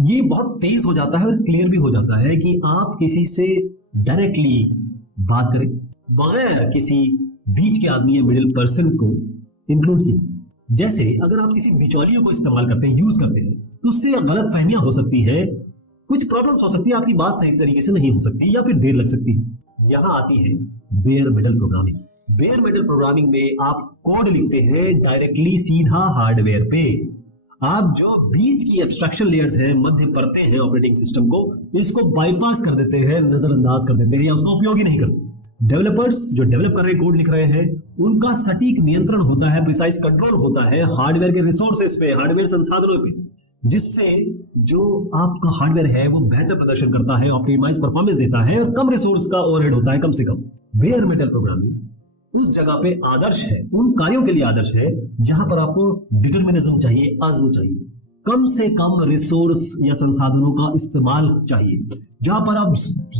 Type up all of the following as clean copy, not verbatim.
ये बहुत तेज हो जाता है और क्लियर भी हो जाता है कि आप किसी से डायरेक्टली बात करें बगैर किसी बीच के आदमी या मिडिल पर्सन को इंक्लूड किए। जैसे अगर आप किसी बिचौलियों को इस्तेमाल करते हैं, यूज करते हैं, तो उससे गलत फहमियां हो सकती है, कुछ प्रॉब्लम्स हो सकती है, आपकी बात सही तरीके से नहीं हो सकती या फिर देर लग सकती है। यहां आती है bear metal programming. Bear metal programming में आप कोड लिखते हैं डायरेक्टली सीधा हार्डवेयर पे। आप जो बीच की एब्स्ट्रैक्शन लेयर्स हैं, मध्य परतें हैं ऑपरेटिंग सिस्टम को, इसको बाईपास कर देते हैं, नजरअंदाज कर देते हैं या उसका उपयोग ही नहीं करते। डेवलपर्स जो डेवलप कर रहे हैं, कोड लिख रहे हैं, उनका सटीक नियंत्रण होता है, प्रिसाइज कंट्रोल होता है हार्डवेयर के रिसोर्सेस पे, हार्डवेयर संसाधनों पे, जिससे जो आपका हार्डवेयर है वो बेहतर प्रदर्शन करता है, ऑप्टिमाइज परफॉर्मेंस देता है और कम रिसोर्स का ओवरहेड होता है कम से कम। बेयर मेटल प्रोग्रामिंग उस जगह पे आदर्श है, उन कार्यों के लिए आदर्श है जहां पर आपको डिटरमिनिज्म चाहिए, अज़्म चाहिए, कम से कम रिसोर्स या संसाधनों का इस्तेमाल चाहिए। जहां पर आप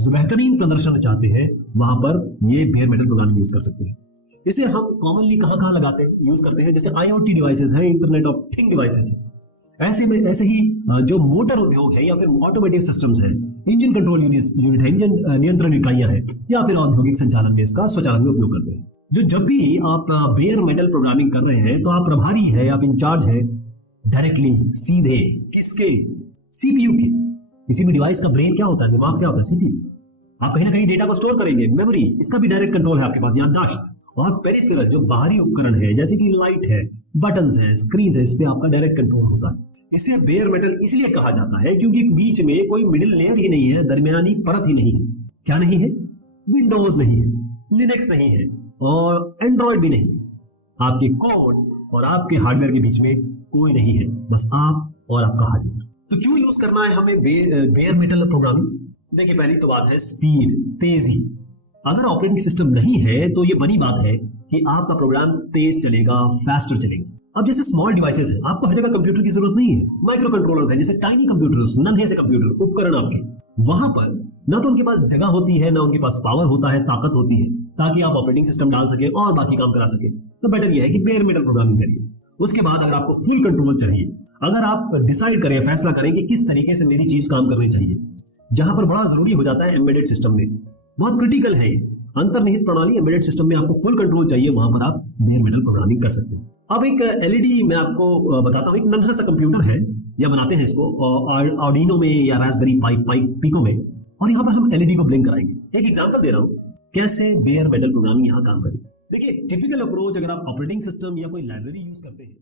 बेहतरीन प्रदर्शन चाहते हैं वहां पर ये बेयर मेटल प्रोग्रामिंग यूज कर सकते हैं। इसे हम कॉमनली कहां लगाते हैं, यूज करते हैं, जैसे IoT डिवाइसेस है, इंटरनेट ऑफ थिंग डिवाइसेस है। ऐसे ही जो मोटर उद्योग है या फिर ऑटोमेटिक सिस्टम्स है, इंजन कंट्रोल यूनिट है, इंजन नियंत्रण इकाइयां हैं, या फिर औद्योगिक संचालन में इसका स्वचालन में उपयोग करते हैं। जो जब भी आप बेयर मेटल प्रोग्रामिंग कर रहे हैं तो आप प्रभारी है, आप इंचार्ज है डायरेक्टली सीधे किसके, CPU के। किसी भी डिवाइस का ब्रेन क्या होता है, दिमाग क्या होता है, CPU। आप कहीं ना कहीं डेटा को स्टोर करेंगे, मेमोरी, इसका भी डायरेक्ट कंट्रोल है आपके पास, याददाश्त। और पेरिफेरल जो बाहरी उपकरण है, जैसे कि लाइट है, बटन्स है, स्क्रीन है, इस पे आपका डायरेक्ट कंट्रोल होता है। इसे बेयर मेटल इसलिए कहा जाता है क्योंकि बीच में कोई मिडिल लेयर ही नहीं है, दरमियानी परत ही नहीं है। क्या नहीं है? विंडोज नहीं है, लिनक्स नहीं है और एंड्रॉयड भी नहीं। आपके कोड और आपके हार्डवेयर के बीच में कोई नहीं है, बस आप और आपका हार्डवेयर। तो क्यों यूज करना है हमें बेयर मेटल प्रोग्रामिंग? देखिए, पहली तो बात है स्पीड, तेजी। अगर ऑपरेटिंग सिस्टम नहीं है तो ये बनी बात है कि आपका प्रोग्राम तेज चलेगा, फास्टर चलेगा। अब जैसे स्मॉल डिवाइसेस है, आपको हर जगह कंप्यूटर की जरूरत नहीं है। माइक्रो कंट्रोलर्स है, जैसे टाइनी कंप्यूटर्स, नन्हे से कंप्यूटर उपकरण आपके, वहां पर ना तो उनके पास जगह होती है, ना उनके पास पावर होता है, ताकत होती है, ताकि आप ऑपरेटिंग सिस्टम डाल सके और बाकी काम करा सके। तो बेटर यह है कि बेयर मेटल प्रोग्रामिंग करिए। उसके बाद अगर आपको फुल कंट्रोल चाहिए, अगर आप डिसाइड करें, फैसला करें कि किस तरीके से मेरी चीज काम करनी चाहिए, जहां पर बड़ा जरूरी हो जाता है एम्बेडेड सिस्टम में, बहुत क्रिटिकल है अंतर्निहित प्रणाली, एम्बेडेड सिस्टम में आपको फुल कंट्रोल चाहिए, वहां पर आप बेयर मेटल प्रोग्रामिंग कर सकते हैं। अब एक LED मैं आपको बताता हूँ, एक नन्हा सा कंप्यूटर है, या बनाते हैं इसको आर्डिनो में या रास्पबेरी पाई पिको में, और यहाँ पर हम LED को ब्लिंक कराएंगे। एक एग्जांपल दे रहा हूँ कैसे बेयर मेटल प्रोग्रामिंग यहाँ काम करेगी। देखिए, टिपिकल अप्रोच, अगर आप ऑपरेटिंग सिस्टम या कोई लाइब्रेरी यूज करते हैं